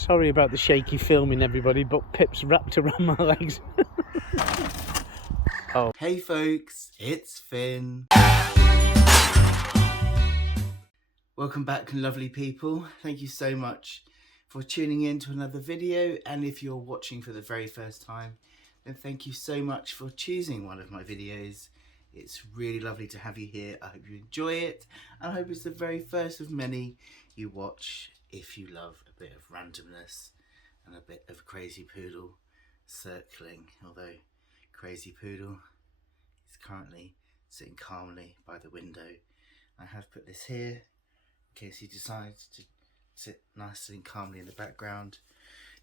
Sorry about the shaky filming, everybody, but Pip's wrapped around my legs. Oh. Hey folks, it's Finn. Welcome back, lovely people. Thank you so much for tuning in to another video, and if you're watching for the very first time, then thank you so much for choosing one of my videos. It's really lovely to have you here. I hope you enjoy it, and I hope it's the very first of many you watch if you love a bit of randomness and a bit of Crazy Poodle circling, although Crazy Poodle is currently sitting calmly by the window. I have put this here in case he decides to sit nicely and calmly in the background.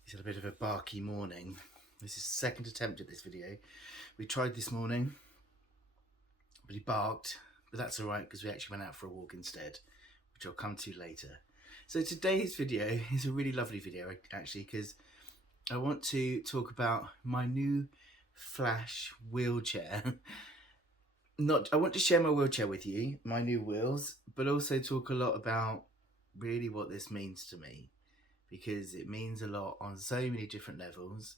He's had a bit of a barky morning. This is his second attempt at this video. We tried this morning, but he barked, but that's alright because we actually went out for a walk instead, which I'll come to later. So today's video is a really lovely video actually, because I want to talk about my new Flash wheelchair. I want to share my wheelchair with you, my new wheels, but also talk a lot about really what this means to me, because it means a lot on so many different levels.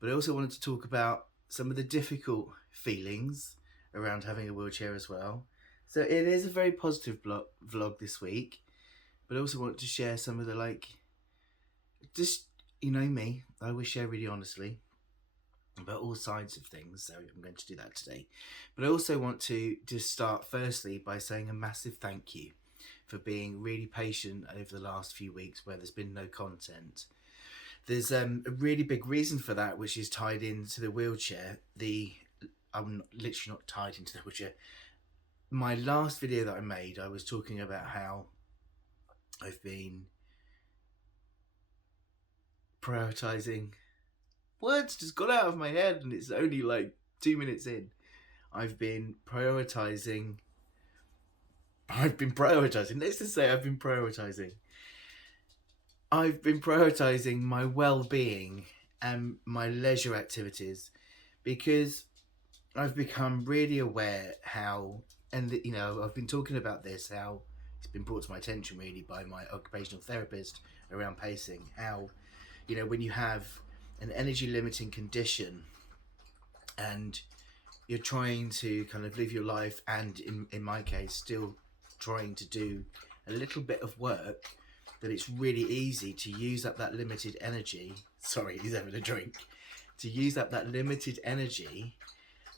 But I also wanted to talk about some of the difficult feelings around having a wheelchair as well. So it is a very positive vlog this week, but I also want to share some of the just, you know me, I always share really honestly about all sides of things, so I'm going to do that today. But I also want to just start firstly by saying a massive thank you for being really patient over the last few weeks where there's been no content. There's a really big reason for that, which is tied into the wheelchair. I'm literally not tied into the wheelchair. My last video that I made, I was talking about how I've been prioritizing. Words just got out of my head and it's only like 2 minutes in. I've been prioritizing. Let's just say I've been prioritizing. I've been prioritizing my well-being and my leisure activities, because I've become really aware how, and you know, I've been talking about this, how it's been brought to my attention really by my occupational therapist around pacing, how, you know, when you have an energy limiting condition and you're trying to kind of live your life, and in my case still trying to do a little bit of work, that it's really easy to use up that limited energy. Sorry, he's having a drink. To use up that limited energy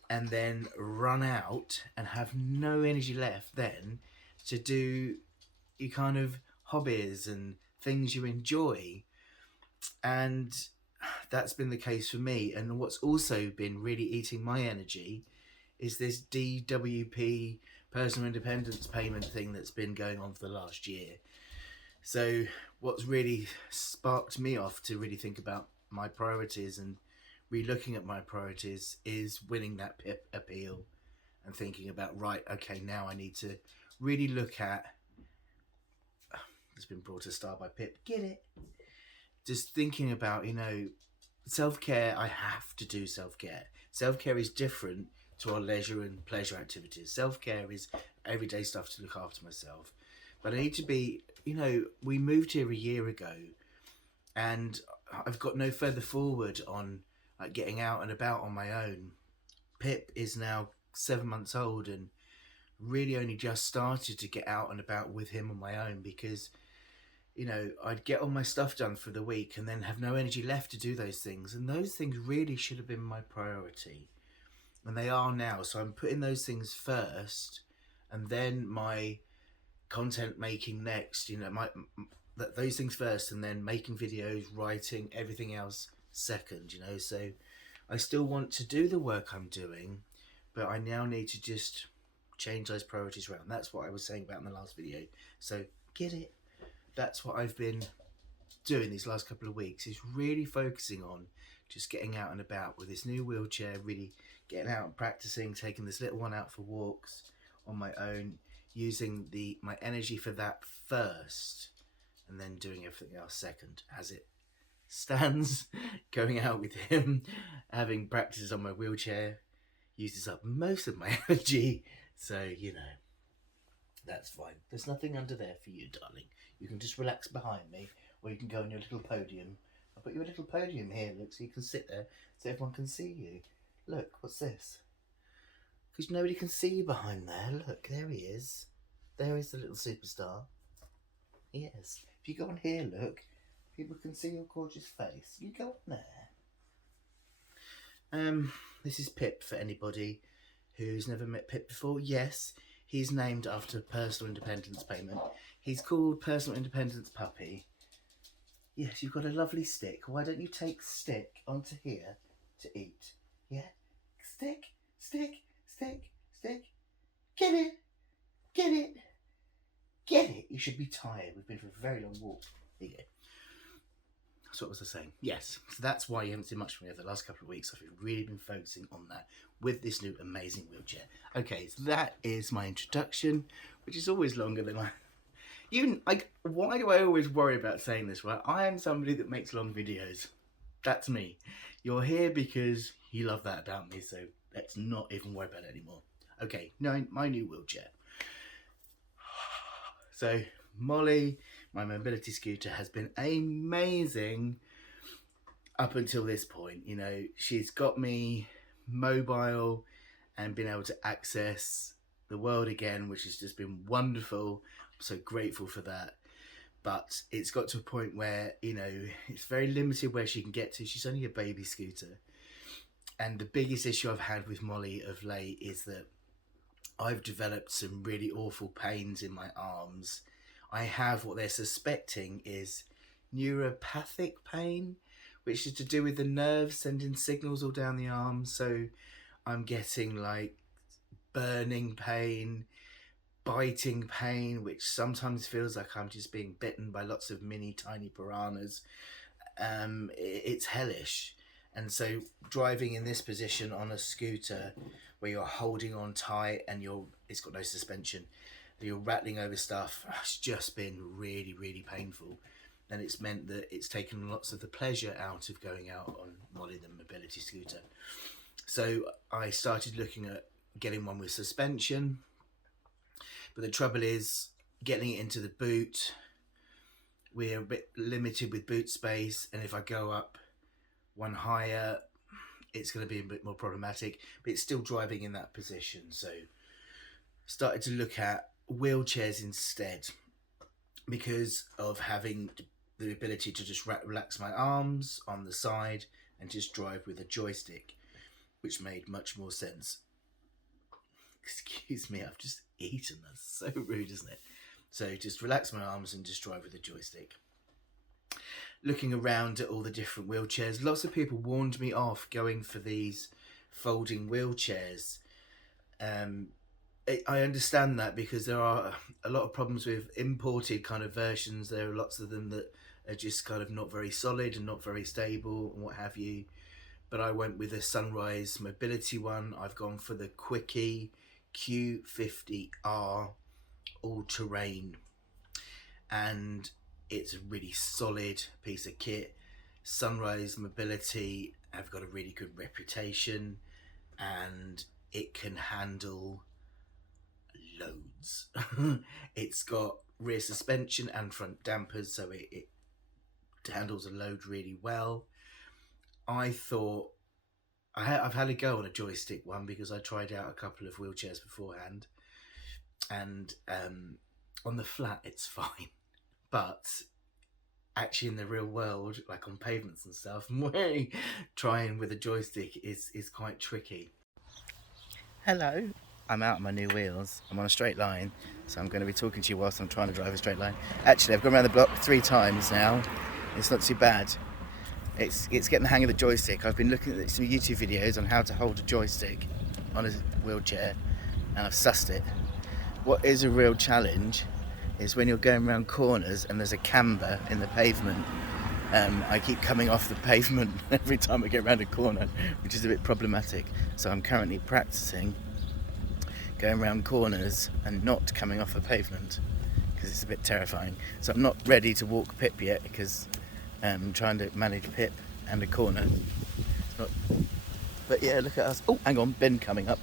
and then run out and have no energy left then to do your kind of hobbies and things you enjoy. And that's been the case for me. And what's also been really eating my energy is this DWP personal independence payment thing that's been going on for the last year. So what's really sparked me off to really think about my priorities and re-looking at my priorities is winning that PIP appeal and thinking about, right, okay, now I need to really look at, it's been brought to star by Pip, get it? Just thinking about, you know, self-care. I have to do self-care. Self-care is different to our leisure and pleasure activities. Self-care is everyday stuff to look after myself. But I need to be, you know, we moved here a year ago and I've got no further forward on like getting out and about on my own. Pip is now 7 months old and really only just started to get out and about with him on my own, because, you know, I'd get all my stuff done for the week and then have no energy left to do those things. And those things really should have been my priority. And they are now. So I'm putting those things first and then my content making next, you know, those things first and then making videos, writing, everything else second, you know. So I still want to do the work I'm doing, but I now need to just change those priorities around. That's what I was saying about in the last video. So get it? That's what I've been doing these last couple of weeks, is really focusing on just getting out and about with this new wheelchair, really getting out and practicing, taking this little one out for walks on my own, using my energy for that first and then doing everything else second. As it stands, going out with him, having practices on my wheelchair uses up most of my energy. So, you know, that's fine. There's nothing under there for you, darling. You can just relax behind me or you can go on your little podium. I'll put you a little podium here, look, so you can sit there so everyone can see you. Look, what's this? Because nobody can see you behind there. Look, there he is. There is the little superstar. Yes. If you go on here, look, people can see your gorgeous face. You go on there. This is Pip for anybody who's never met Pip before. Yes, he's named after Personal Independence Payment. He's called Personal Independence Puppy. Yes, you've got a lovely stick. Why don't you take stick onto here to eat? Yeah? Stick, stick, stick, stick. Get it, get it, get it. You should be tired. We've been for a very long walk. There you go. So what was I saying? Yes, so that's why you haven't seen much from me over the last couple of weeks. I've really been focusing on that with this new amazing wheelchair. Okay, so that is my introduction, which is always longer than why do I always worry about saying this, right? I am somebody that makes long videos. That's me. You're here because you love that about me, so let's not even worry about it anymore. Okay, now my new wheelchair. So Molly, my mobility scooter, has been amazing up until this point. You know, she's got me mobile and been able to access the world again, which has just been wonderful. I'm so grateful for that. But it's got to a point where, you know, it's very limited where she can get to. She's only a baby scooter. And the biggest issue I've had with Molly of late is that I've developed some really awful pains in my arms. I have what they're suspecting is neuropathic pain, which is to do with the nerves sending signals all down the arm. So I'm getting like burning pain, biting pain, which sometimes feels like I'm just being bitten by lots of mini tiny piranhas. It's hellish. And so driving in this position on a scooter where you're holding on tight and it's got no suspension, you're rattling over stuff, it's just been really, really painful. And it's meant that it's taken lots of the pleasure out of going out on Molly the mobility scooter. So I started looking at getting one with suspension, but the trouble is getting it into the boot. We're a bit limited with boot space, and if I go up one higher, it's going to be a bit more problematic, but it's still driving in that position. So started to look at wheelchairs instead, because of having the ability to just relax my arms on the side and just drive with a joystick, which made much more sense. Excuse me, I've just eaten. That's so rude, isn't it? So just relax my arms and just drive with a joystick. Looking around at all the different wheelchairs, lots of people warned me off going for these folding wheelchairs. I understand that, because there are a lot of problems with imported kind of versions. There are lots of them that are just kind of not very solid and not very stable and what have you. But I went with a Sunrise mobility one. I've gone for the Quickie Q50R all-terrain, and it's a really solid piece of kit. Sunrise Mobility have got a really good reputation, and it can handle loads. It's got rear suspension and front dampers, so it handles a load really well. I thought I've had a go on a joystick one because I tried out a couple of wheelchairs beforehand, and on the flat it's fine, but actually in the real world, like on pavements and stuff, trying with a joystick is quite tricky. Hello, I'm out on my new wheels. I'm on a straight line, so I'm going to be talking to you whilst I'm trying to drive a straight line. Actually, I've gone around the block 3 times now. It's not too bad. It's getting the hang of the joystick. I've been looking at some YouTube videos on how to hold a joystick on a wheelchair, and I've sussed it. What is a real challenge is when you're going around corners and there's a camber in the pavement. I keep coming off the pavement every time I get around a corner, which is a bit problematic. So I'm currently practicing going around corners and not coming off a pavement, because it's a bit terrifying. So I'm not ready to walk Pip yet, because I'm trying to manage Pip and a corner. But yeah, look at us. Oh, hang on, bin coming up.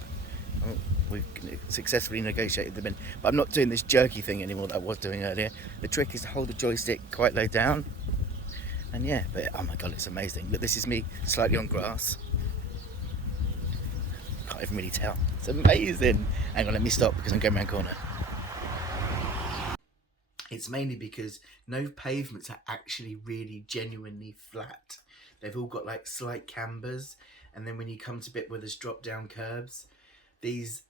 Oh, we've successfully negotiated the bin. But I'm not doing this jerky thing anymore that I was doing earlier. The trick is to hold the joystick quite low down And yeah, but oh my god, it's amazing. Look, this is me slightly on grass. Can't even really tell. It's amazing. Hang on, let me stop because I'm going around the corner. It's mainly because no pavements are actually really genuinely flat. They've all got like slight cambers, and then when you come to a bit where there's drop down curbs, these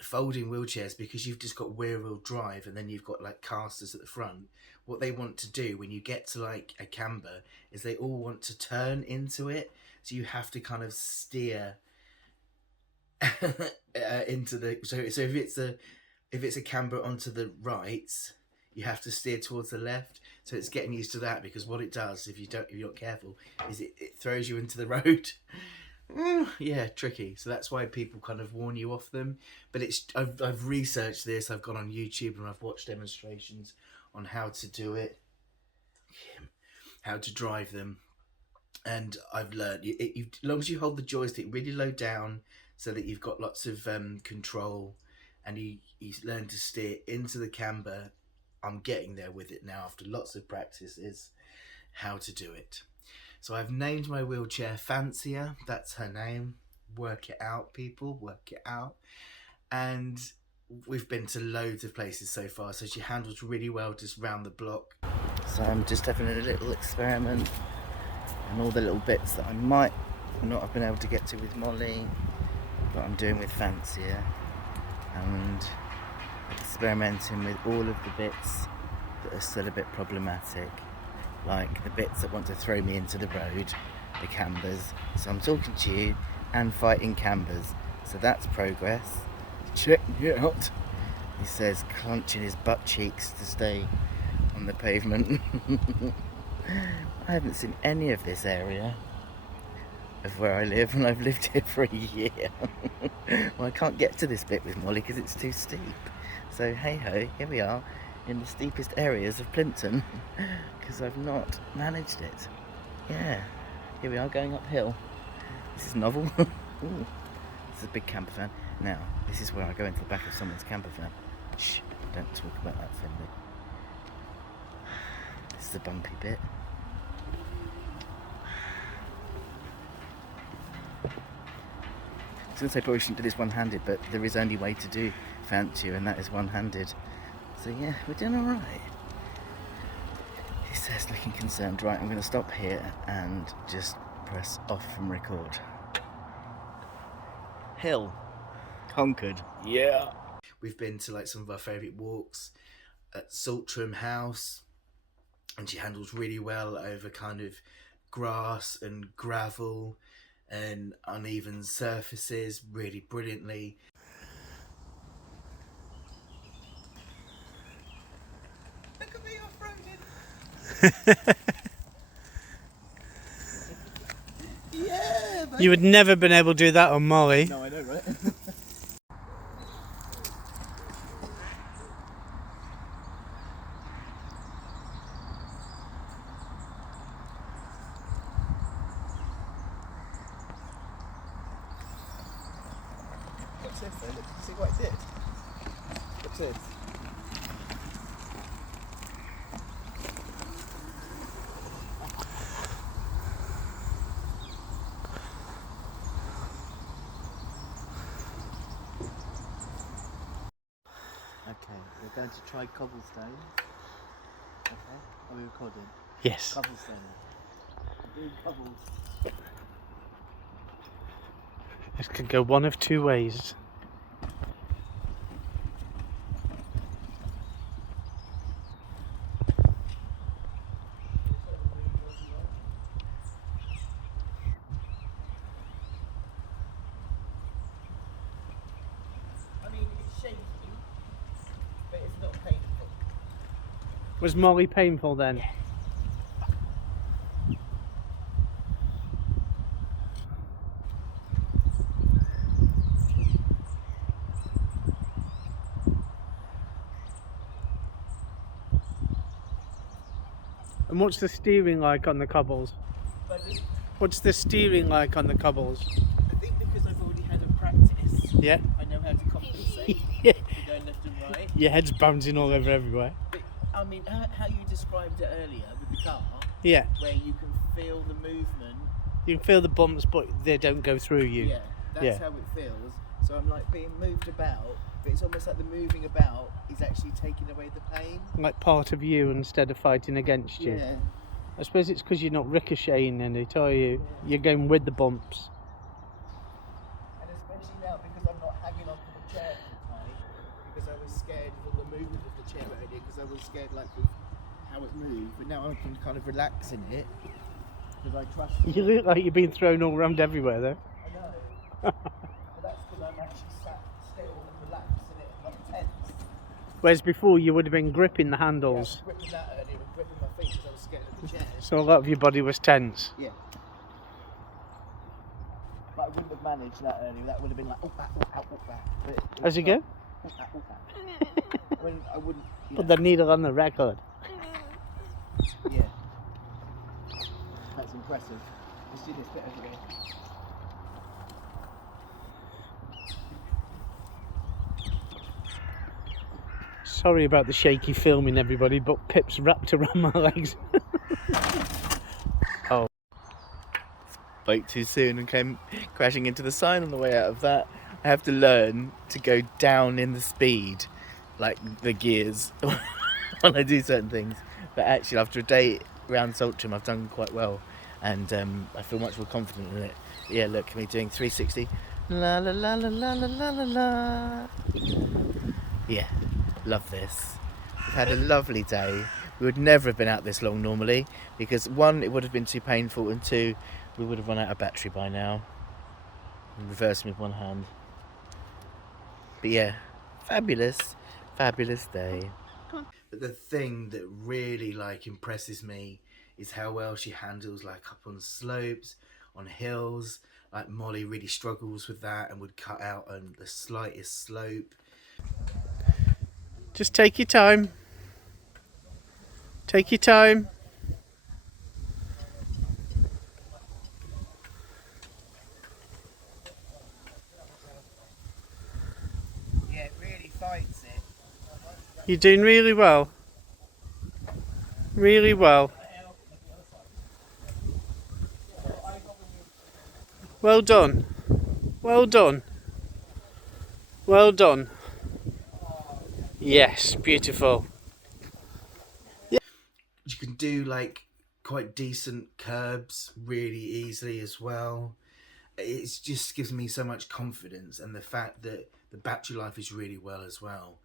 folding wheelchairs, because you've just got rear wheel drive and then you've got like casters at the front, what they want to do when you get to like a camber is they all want to turn into it, so you have to kind of steer into the so if it's a camber onto the right, you have to steer towards the left. So it's getting used to that, because what it does if you're not careful is it throws you into the road. Yeah, tricky. So that's why people kind of warn you off them. But I've researched this. I've gone on YouTube and I've watched demonstrations on how to do it, how to drive them, and I've learned as long as you hold the joystick really low down so that you've got lots of control, and you learn to steer into the camber. I'm getting there with it now after lots of practices, how to do it. So I've named my wheelchair Fancier. That's her name. Work it out, people. Work it out. And we've been to loads of places so far, so she handles really well just round the block. So I'm just having a little experiment, and all the little bits that I might not have been able to get to with Molly, but I'm doing with Fancier, and experimenting with all of the bits that are still a bit problematic, like the bits that want to throw me into the road, the cambers. So I'm talking to you and fighting cambers, so that's progress. Check it out. He says, clenching his butt cheeks to stay on the pavement. I haven't seen any of this area of where I live, and I've lived here for a year. Well, I can't get to this bit with Molly because it's too steep. So hey ho, here we are in the steepest areas of Plimpton, because I've not managed it. Yeah, here we are going uphill. This is novel. Ooh, this is a big camper van. Now, this is where I go into the back of someone's camper van. Shh, don't talk about that, Finlay. This is the bumpy bit. I was going to say probably shouldn't do this one-handed, but there is only way to do Fancier, and that is one-handed. So yeah, we're doing alright. He says, looking concerned. Right, I'm going to stop here and just press off from record. Hill. Conquered. Yeah. We've been to like some of our favourite walks at Saltram House, and she handles really well over kind of grass and gravel and uneven surfaces really brilliantly. Look at me off-roading. Yeah, baby. You would never been able to do that on Molly. No, I know, right? What's this though? Look, see what it did? What's this? Okay, we're going to try cobblestone. Okay, are we recording? Yes. Cobblestone. Doing cobbles. This could go one of two ways. I mean, it's shaky, but it's not painful. Was Molly painful then? Yeah. And what's the steering like on the cobbles? Pardon? What's the steering like on the cobbles? I think because I've already had a practice, Yeah. I know how to compensate Yeah. for going left and right. Your head's bouncing all over everywhere. But I mean, how you described it earlier with the car, Yeah. where you can feel the movement. You can feel the bumps, but they don't go through you. Yeah, that's how it feels. So I'm like being moved about, but it's almost like the moving about is actually taking away the pain. Like part of you instead of fighting against you. Yeah. I suppose it's because you're not ricocheting in it, are you? Yeah. You're going with the bumps. And especially now because I'm not hanging onto the chair too tight, because I was scared of the movement of the chair earlier, because I was scared like with how it moved, but now I can kind of relax in it because I trust it. You look like you're being thrown all around everywhere though. I know. But that's because I'm actually sat still and relaxed in it, not tense. Whereas before you would have been gripping the I was handles. gripping that earlier and gripping my feet because I was scared of the chair. So a lot of your body was tense. Yeah. But I wouldn't have managed that earlier. That would have been like, oh, back, oh, out, oh, back. But As you go? Oh, back, oh, back. When I wouldn't. Put the needle on the record. Yeah. That's impressive. Let's do this bit over here. Sorry about the shaky filming, everybody, but Pip's wrapped around my legs. Oh. Spoke too soon and came crashing into the sign on the way out of that. I have to learn to go down in the speed, like the gears, when I do certain things. But actually, after a day around Saltram, I've done quite well, and I feel much more confident in it. Yeah, look at me doing 360. La la la la la la la la. Yeah, love this. We've had a lovely day. We would never have been out this long normally, because one, it would have been too painful, and two, we would have run out of battery by now. And reversing with one hand. But yeah, fabulous day. But the thing that really impresses me is how well she handles up on slopes, on hills. Like Molly really struggles with that and would cut out on the slightest slope. Just take your time. Take your time. Yeah, it really fights it. You're doing really well. Really well. Well done. Well done. Well done. Yes, beautiful. You can do quite decent curbs really easily as well. It just gives me so much confidence, and the fact that the battery life is really well as well.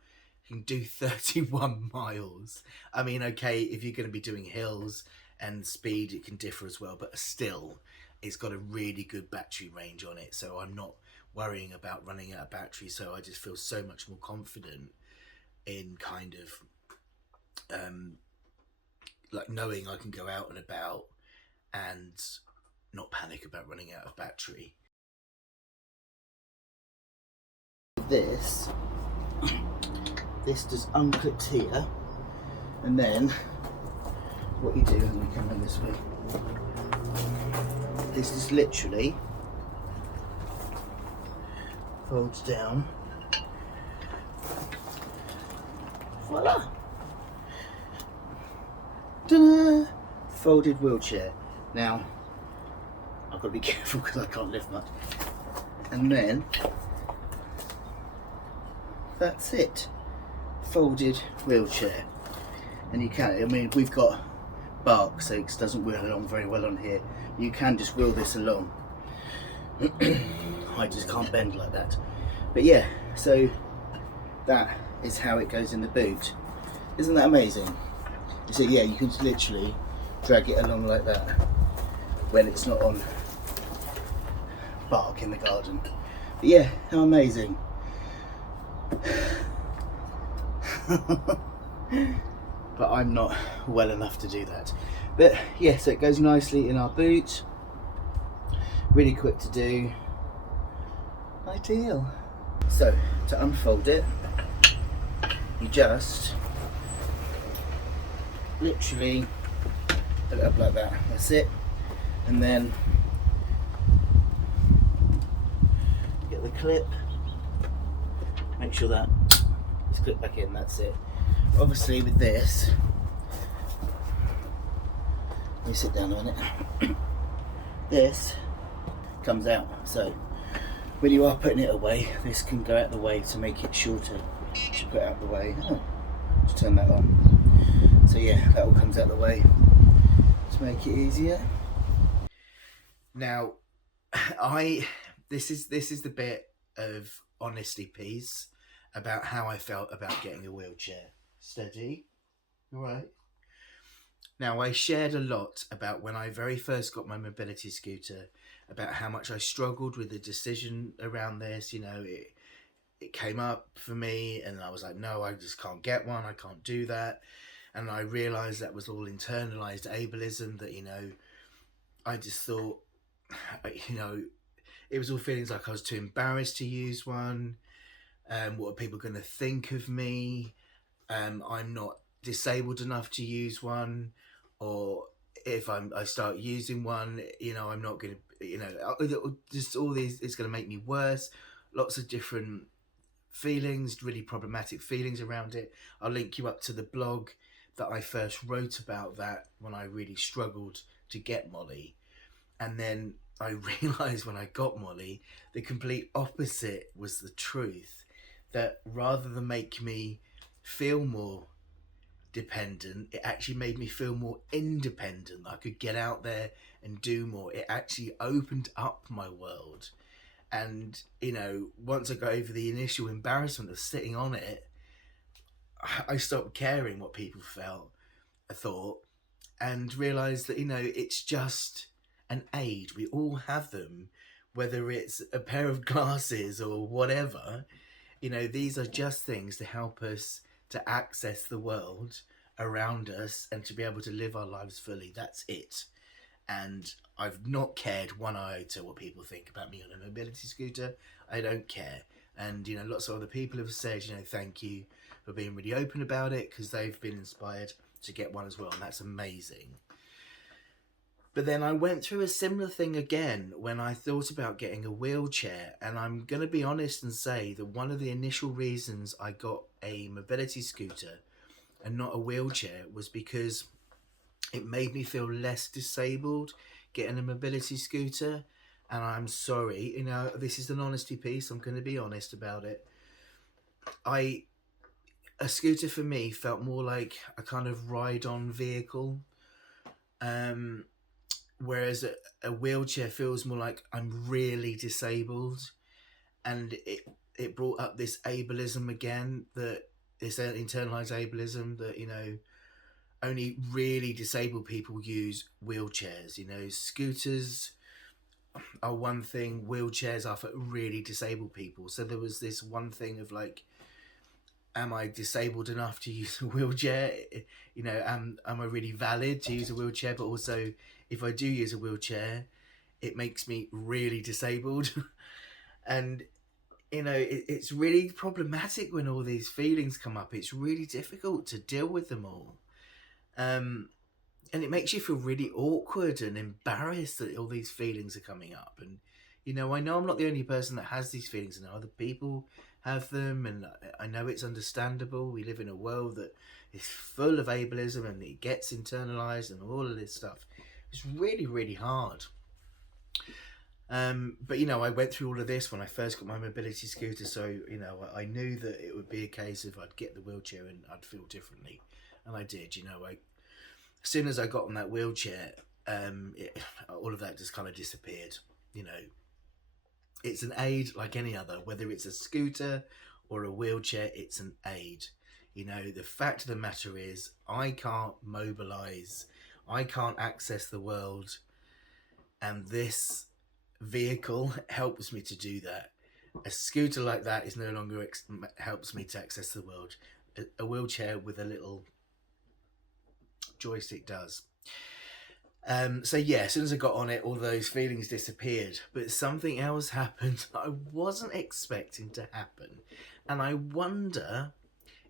You can do 31 miles. I mean, okay, if you're going to be doing hills and speed, it can differ as well, but still, it's got a really good battery range on it, so I'm not worrying about running out of battery. So I just feel so much more confident in kind of knowing I can go out and about and not panic about running out of battery. This just unclips here, and then what you do, and we come in this way, this is literally folds down. Voila! Ta-da! Folded wheelchair. Now, I've got to be careful because I can't lift much. And then, that's it. Folded wheelchair. And you can, I mean, we've got bark, so it doesn't wheel along very well on here. You can just wheel this along. I just can't bend like that. But yeah, so that is how it goes in the boot. Isn't that amazing? So yeah, you can literally drag it along like that when it's not on bark in the garden. But yeah, how amazing. But I'm not well enough to do that. But yeah, so it goes nicely in our boot. Really quick to do. Ideal. So to unfold it, you just literally put it up like that. That's it. And then get the clip. Make sure that it's clipped back in. That's it. Obviously, with this, Let me sit down a minute. This comes out, so when you are putting it away, this can go out the way to make it shorter. Should put it out the way. Oh, just turn that on. So yeah, that all comes out the way to make it easier. Now, this is the bit of honesty piece about how I felt about getting a wheelchair. Steady. All right. Now, I shared a lot about when I very first got my mobility scooter, about how much I struggled with the decision around this. You know, it came up for me and I was like, no, I just can't get one. I can't do that. And I realised that was all internalized ableism, that, you know, I just thought, you know, it was all feelings like I was too embarrassed to use one. What are people going to think of me? I'm not disabled enough to use one, or if I start using one, you know, I'm not going to, you know, just all these, it's going to make me worse. Lots of different feelings, really problematic feelings around it. I'll link you up to the blog that I first wrote about that when I really struggled to get Molly. And then I realised when I got Molly, the complete opposite was the truth. That rather than make me feel more dependent, it actually made me feel more independent. I could get out there and do more. It actually opened up my world. And, you know, once I got over the initial embarrassment of sitting on it, I stopped caring what people thought, and realised that, you know, it's just an aid. We all have them, whether it's a pair of glasses or whatever. You know, these are just things to help us to access the world around us and to be able to live our lives fully. That's it. And I've not cared one iota what people think about me on a mobility scooter. I don't care. And, you know, lots of other people have said, you know, thank you for being really open about it, because they've been inspired to get one as well. And that's amazing. But then I went through a similar thing again when I thought about getting a wheelchair. And I'm going to be honest and say that one of the initial reasons I got a mobility scooter and not a wheelchair was because it made me feel less disabled getting a mobility scooter. And I'm sorry, you know, this is an honesty piece. I'm going to be honest about it. A scooter for me felt more like a kind of ride-on vehicle. Whereas a wheelchair feels more like I'm really disabled. And it brought up this ableism again, that it's an internalized ableism, that, you know, only really disabled people use wheelchairs. You know, scooters are one thing, wheelchairs are for really disabled people. So there was this one thing of like, am I disabled enough to use a wheelchair? You know, am I really valid to use a wheelchair? But also, if I do use a wheelchair, it makes me really disabled. And, you know, it's really problematic when all these feelings come up. It's really difficult to deal with them all. And it makes you feel really awkward and embarrassed that all these feelings are coming up. And, you know I'm not the only person that has these feelings. I know other people have them, and I know it's understandable. We live in a world that is full of ableism, and it gets internalized and all of this stuff. It's really, really hard. But, you know, I went through all of this when I first got my mobility scooter, so, you know, I knew that it would be a case of I'd get the wheelchair and I'd feel differently. And I did. You know, as soon as I got on that wheelchair, all of that just kind of disappeared. You know, it's an aid like any other, whether it's a scooter or a wheelchair, it's an aid. You know, the fact of the matter is, I can't mobilize, I can't access the world, and this vehicle helps me to do that. A scooter like that is no longer helps me to access the world. A wheelchair with a little joystick does. So yeah, as soon as I got on it, all those feelings disappeared. But something else happened I wasn't expecting to happen. And I wonder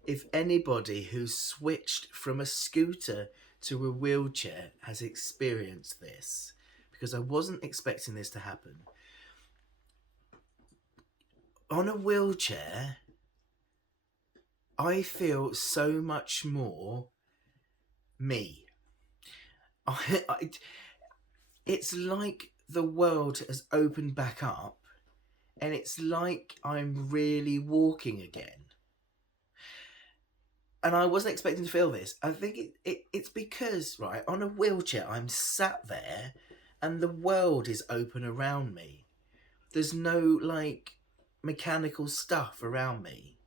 if anybody who switched from a scooter to a wheelchair has experienced this, because I wasn't expecting this to happen. On a wheelchair, I feel so much more me. I, it's like the world has opened back up, and it's like I'm really walking again. And I wasn't expecting to feel this. I think it's because, right, on a wheelchair, I'm sat there and the world is open around me. There's no, like, mechanical stuff around me.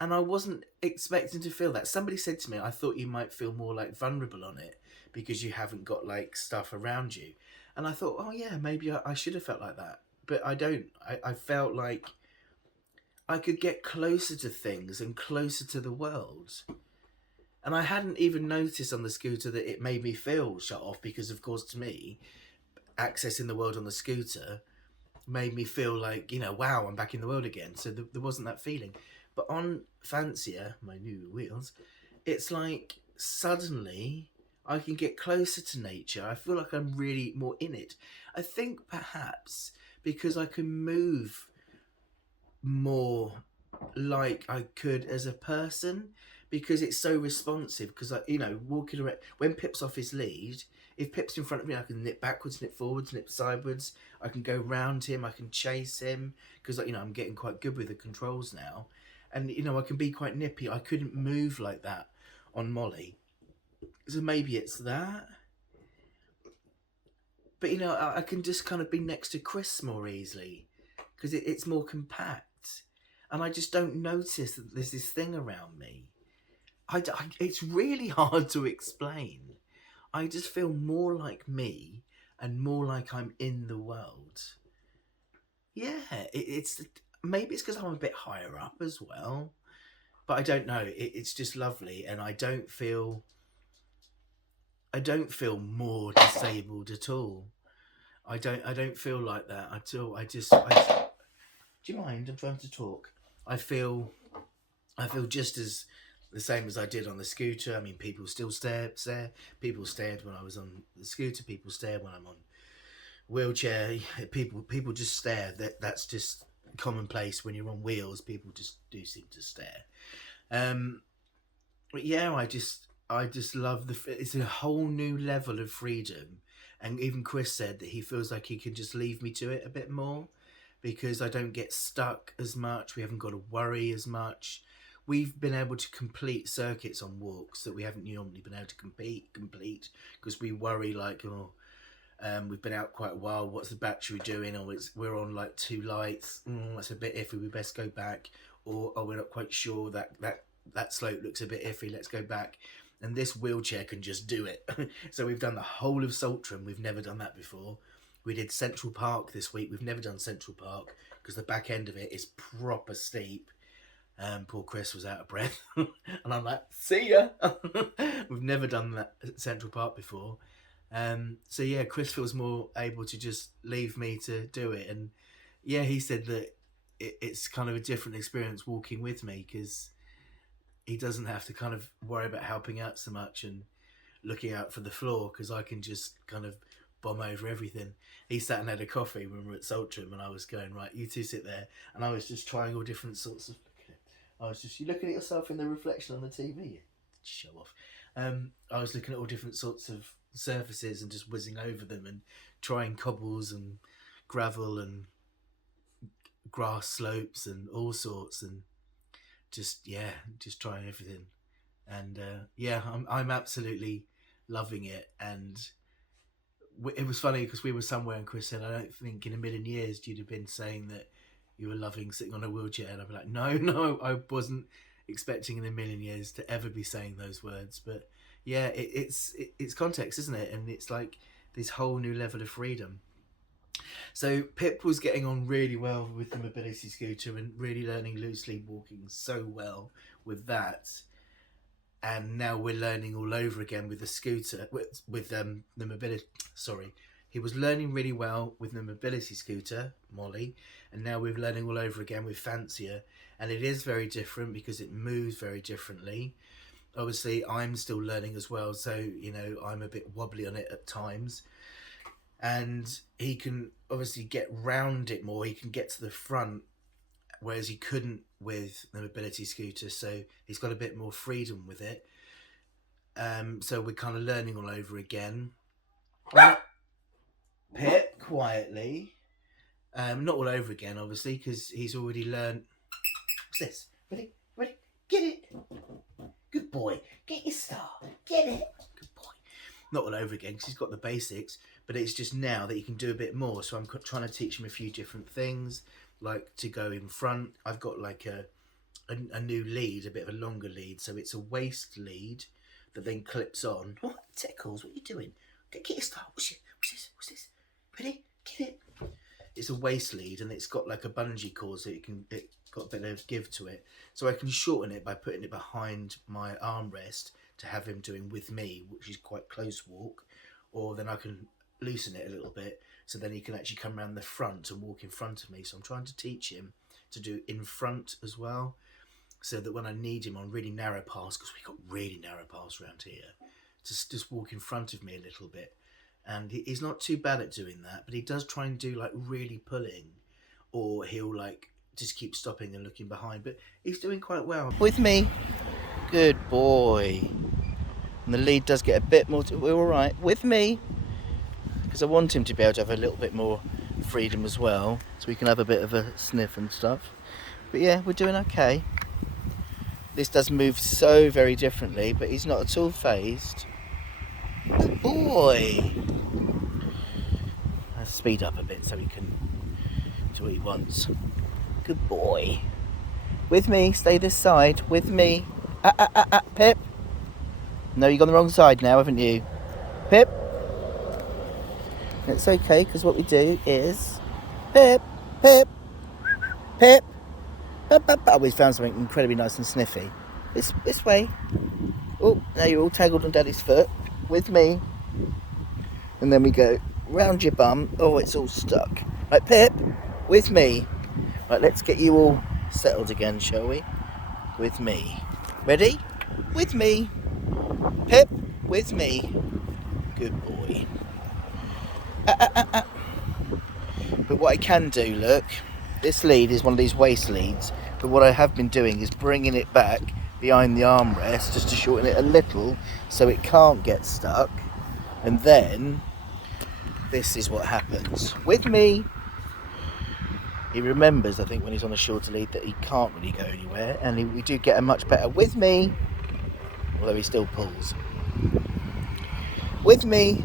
And I wasn't expecting to feel that. Somebody said to me, I thought you might feel more, like, vulnerable on it because you haven't got, like, stuff around you. And I thought, oh, yeah, maybe I should have felt like that. But I don't. I felt like I could get closer to things and closer to the world. And I hadn't even noticed on the scooter that it made me feel shut off because, of course, to me, accessing the world on the scooter made me feel like, wow, I'm back in the world again. So there wasn't that feeling. But on Fancier, my new wheels, it's like suddenly I can get closer to nature. I feel like I'm really more in it. I think perhaps because I can move more like I could as a person, because it's so responsive. Because walking around when Pip's off his lead, if Pip's in front of me, I can nip backwards, nip forwards, nip sideways. I can go round him. I can chase him because I'm getting quite good with the controls now, and I can be quite nippy. I couldn't move like that on Molly, so maybe it's that. But I can just kind of be next to Chris more easily because it's more compact, and I just don't notice that there's this thing around me. It's really hard to explain. I just feel more like me and more like I'm in the world. Yeah, it's maybe it's because I'm a bit higher up as well, but I don't know. It's just lovely, and I don't feel more disabled at all. I don't feel like that at all. Do you mind? I'm trying to talk. I feel just as the same as I did on the scooter. I mean, people still stare. People stared when I was on the scooter. People stare when I'm on wheelchair. People just stare. That's just commonplace when you're on wheels. People just do seem to stare. But yeah, I just love it's a whole new level of freedom. And even Chris said that he feels like he can just leave me to it a bit more because I don't get stuck as much. We haven't got to worry as much. We've been able to complete circuits on walks that we haven't normally been able to complete because we worry like, we've been out quite a while. What's the battery doing? Or we're on like 2 lights. That's a bit iffy. We best go back. Or we're not quite sure that slope looks a bit iffy. Let's go back. And this wheelchair can just do it. So we've done the whole of Saltram. We've never done that before. We did Central Park this week. We've never done Central Park because the back end of it is proper steep. Poor Chris was out of breath. And I'm like, see ya. We've never done that Central Park before. So yeah, Chris feels more able to just leave me to do it. And yeah, he said that it's kind of a different experience walking with me because he doesn't have to kind of worry about helping out so much and looking out for the floor because I can just kind of bomb over everything. He sat and had a coffee when we were at Saltram and I was going, right, you two sit there. And I was just trying all different sorts of... you looking at yourself in the reflection on the TV? Show off. I was looking at all different sorts of surfaces and just whizzing over them and trying cobbles and gravel and grass slopes and all sorts and just trying everything. And I'm absolutely loving it. And it was funny because we were somewhere and Chris said, I don't think in a million years you'd have been saying that you were loving sitting on a wheelchair. And I'd be like, no, I wasn't expecting in a million years to ever be saying those words. But yeah, it's context, isn't it? And it's like this whole new level of freedom. So Pip was getting on really well with the mobility scooter and really learning loose lead walking so well with that. And now we're learning all over again with the scooter, with the mobility. Sorry, he was learning really well with the mobility scooter, Molly, and now we're learning all over again with Fancier. And it is very different because it moves very differently. Obviously, I'm still learning as well, so I'm a bit wobbly on it at times. And he can obviously get round it more. He can get to the front, whereas he couldn't with the mobility scooter. So he's got a bit more freedom with it. So we're kind of learning all over again. Pip, quietly. Not all over again, obviously, because he's already learned. What's this? Ready? Ready? Get it. Good boy. Get your star. Get it. Good boy. Not all over again because he's got the basics, but it's just now that he can do a bit more. So I'm trying to teach him a few different things, like to go in front. I've got like a new lead, a bit of a longer lead. So it's a waist lead that then clips on. What? Tickles, what are you doing? Get your star. What's this? What's this? Ready? Get it. It's a waist lead and it's got like a bungee cord, so it got a bit of give to it. So I can shorten it by putting it behind my armrest to have him doing with me, which is quite close walk, or then I can loosen it a little bit so then he can actually come around the front and walk in front of me. So I'm trying to teach him to do in front as well, so that when I need him on really narrow paths, because we've got really narrow paths around here, to just walk in front of me a little bit. And he's not too bad at doing that, but he does try and do like really pulling, or he'll like just keep stopping and looking behind, but he's doing quite well. With me. Good boy. And the lead does get a bit more, we're all right. With me. Because I want him to be able to have a little bit more freedom as well, so we can have a bit of a sniff and stuff. But yeah, we're doing okay. This does move so very differently, but he's not at all phased. Good boy. Let's speed up a bit so he can do what he wants. Good boy. With me, stay this side. With me. Pip. No, you've gone the wrong side now, haven't you? Pip. It's okay, because what we do is Pip, Pip, Pip. Oh, we found something incredibly nice and sniffy. This way. Oh, now you're all tangled on Daddy's foot. With me. And then we go round your bum. Oh, it's all stuck. Right, Pip, with me. Right, let's get you all settled again, shall we? With me. Ready? With me. Pip, with me. Good boy. But what I can do, look, this lead is one of these waist leads, but what I have been doing is bringing it back behind the armrest just to shorten it a little so it can't get stuck. And then this is what happens. With me. He remembers, I think, when he's on a shorter lead that he can't really go anywhere, and we do get a much better with me, although he still pulls. With me.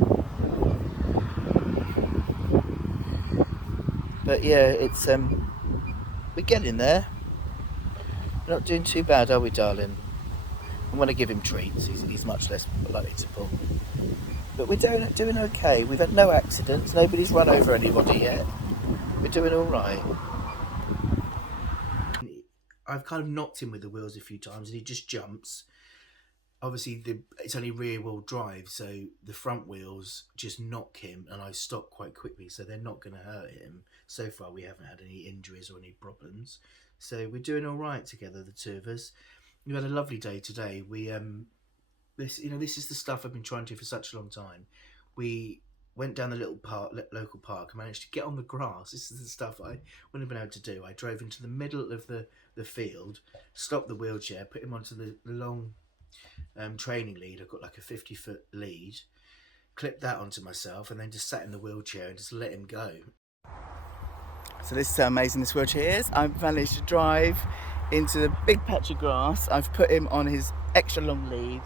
But yeah, it's we're getting there. We're not doing too bad, are we, darling? I'm going to give him treats. He's much less likely to pull. But we're doing okay. We've had no accidents. Nobody's run over anybody yet. We're doing all right. I've kind of knocked him with the wheels a few times and he just jumps. Obviously, it's only rear wheel drive, so the front wheels just knock him and I stop quite quickly, so they're not going to hurt him. So far, we haven't had any injuries or any problems. So we're doing all right together, the two of us. We've had a lovely day today. This is the stuff I've been trying to do for such a long time. We went down the local park and managed to get on the grass. This is the stuff I wouldn't have been able to do. I drove into the middle of the field, stopped the wheelchair, put him onto the long training lead. I've got like a 50-foot lead, clipped that onto myself, and then just sat in the wheelchair and just let him go. So this is how amazing this wheelchair is. I've managed to drive into the big patch of grass. I've put him on his extra long lead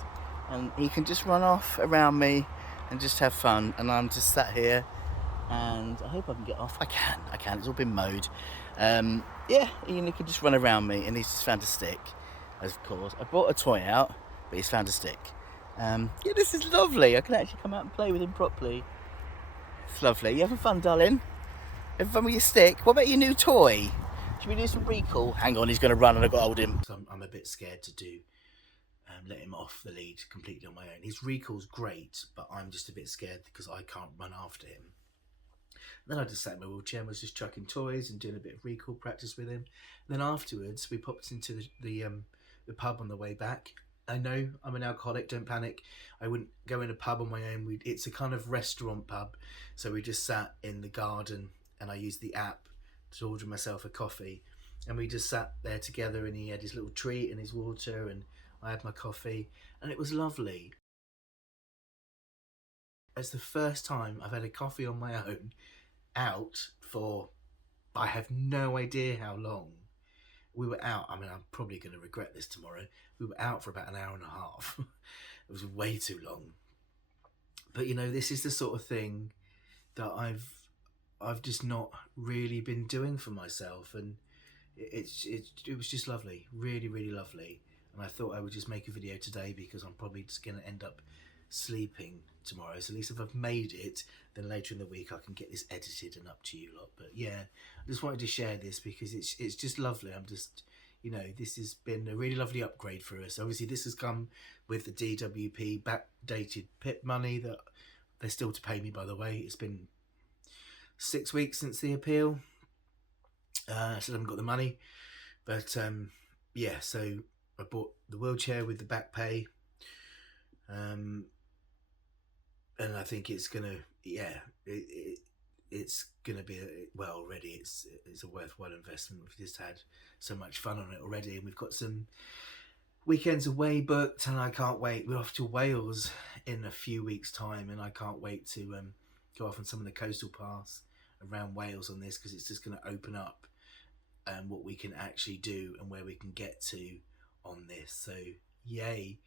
and he can just run off around me and just have fun, and I'm just sat here and I hope I can get off. I can, it's all been mowed. Yeah, he can just run around me and he's just found a stick, of course. I brought a toy out, but he's found a stick. Yeah, this is lovely. I can actually come out and play with him properly. It's lovely. You having fun, darling? Having fun with your stick? What about your new toy? Should we do some recall? Hang on, he's going to run and I've got to hold him. So I'm a bit scared to do let him off the lead completely on my own. His recall's great, but I'm just a bit scared because I can't run after him. Then I just sat in my wheelchair and was just chucking toys and doing a bit of recall practice with him. And then afterwards, we popped into the pub on the way back. I know I'm an alcoholic, don't panic. I wouldn't go in a pub on my own. It's a kind of restaurant pub. So we just sat in the garden and I used the app to order myself a coffee. And we just sat there together and he had his little treat and his water and I had my coffee and it was lovely. it's the first time I've had a coffee on my own out for, I have no idea how long. We were out, I mean, I'm probably going to regret this tomorrow. We were out for about an hour and a half. It was way too long. But you know, this is the sort of thing that I've just not really been doing for myself, and it was just lovely, really, really lovely. And I thought I would just make a video today because I'm probably just going to end up sleeping tomorrow. So at least if I've made it, then later in the week I can get this edited and up to you lot. But yeah, I just wanted to share this because it's just lovely. I'm just, you know, this has been a really lovely upgrade for us. Obviously this has come with the DWP backdated PIP money that they're still to pay me, by the way. It's been 6 weeks since the appeal. I still haven't got the money, but yeah, so I bought the wheelchair with the back pay, and I think it's gonna, yeah, it's gonna be well, already it's a worthwhile investment. We've just had so much fun on it already, and we've got some weekends away booked, and I can't wait. We're off to Wales in a few weeks' time, and I can't wait to go off on some of the coastal paths around Wales on this, because it's just going to open up what we can actually do and where we can get to on this. So yay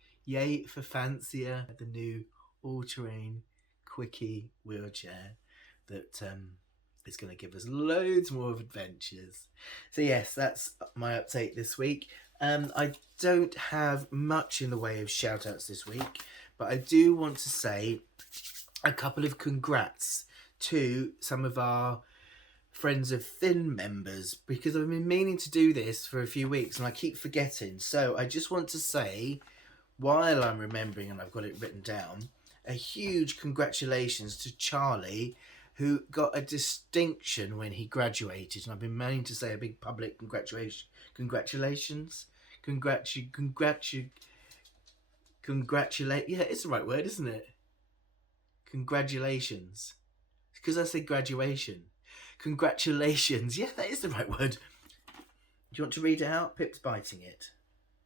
for Fancier, the new all-terrain Quickie wheelchair that is going to give us loads more of adventures. So yes, that's my update this week. I don't have much in the way of shout outs this week, but I do want to say a couple of congrats to some of our Friends of Finn members, because I've been meaning to do this for a few weeks and I keep forgetting. So I just want to say, while I'm remembering and I've got it written down, a huge congratulations to Charlie, who got a distinction when he graduated. And I've been meaning to say a big public congratulations. Congratulate. Yeah, it's the right word, isn't it? Congratulations. Because I said graduation. Congratulations. Yeah, that is the right word. Do you want to read it out? Pip's biting it.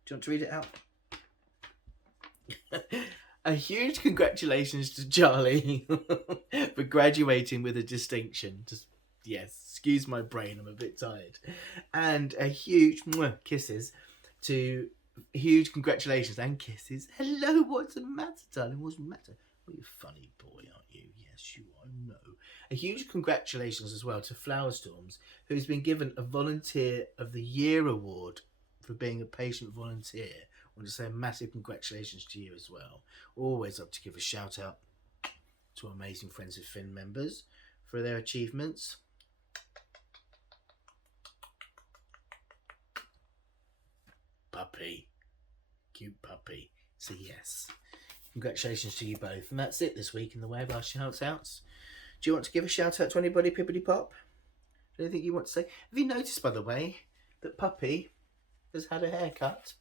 Do you want to read it out? A huge congratulations to Charlie for graduating with a distinction. Just, yes, excuse my brain, I'm a bit tired. And a huge kisses to, huge congratulations and kisses. Hello, what's the matter, darling? What's the matter? Well, you're a funny boy, aren't you? Yes, you are. No. A huge congratulations as well to Flower Storms, who's been given a Volunteer of the Year award for being a patient volunteer. I want to say a massive congratulations to you as well. Always love to give a shout out to our amazing Friends of Finn members for their achievements. Puppy. Cute puppy. So yes, congratulations to you both. And that's it this week in the way of our shout outs. Do you want to give a shout out to anybody, Pippity Pop? Anything you want to say? Have you noticed, by the way, that Puppy has had a haircut?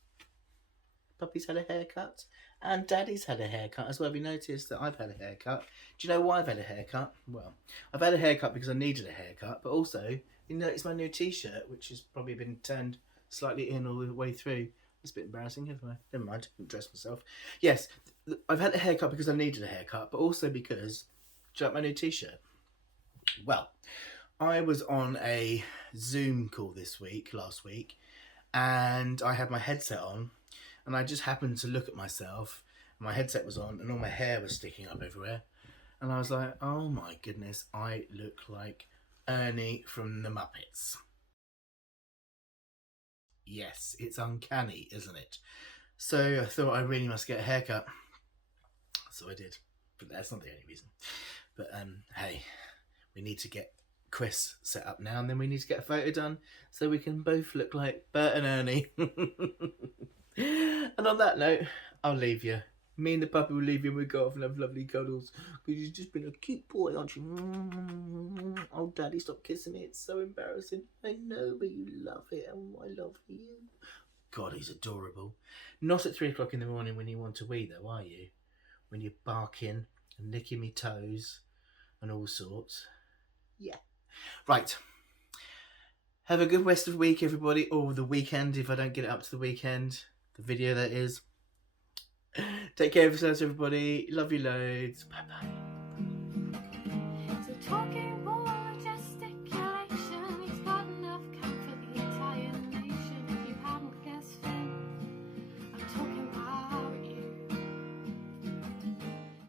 Puppy's had a haircut, and Daddy's had a haircut as well. Have you noticed that I've had a haircut? Do you know why I've had a haircut? Well, I've had a haircut because I needed a haircut, but also, you notice my new t-shirt, which has probably been turned slightly in all the way through. It's a bit embarrassing, haven't I? Never mind, I didn't dress myself. Yes, I've had a haircut because I needed a haircut, but also because, do you like my new t-shirt? Well, I was on a Zoom call last week, and I had my headset on, and I just happened to look at myself. My headset was on, and all my hair was sticking up everywhere. And I was like, oh my goodness, I look like Ernie from the Muppets. Yes, it's uncanny, isn't it? So I thought I really must get a haircut. So I did, but that's not the only reason. But hey, we need to get Chris set up now, and then we need to get a photo done so we can both look like Bert and Ernie. And on that note, I'll leave you. Me and the puppy will leave you, and we'll go off and have lovely cuddles, because you've just been a cute boy, aren't you? Oh, Daddy, stop kissing me. It's so embarrassing. I know, but you love it, and I love you. God, he's adorable. Not at 3 o'clock in the morning when you want to wee, though, are you? When you're barking and licking me toes and all sorts. Yeah. Right. Have a good rest of the week, everybody, or the weekend if I don't get it up to the weekend. The video, that is. Take care of yourselves, everybody. Love you loads. Bye-bye.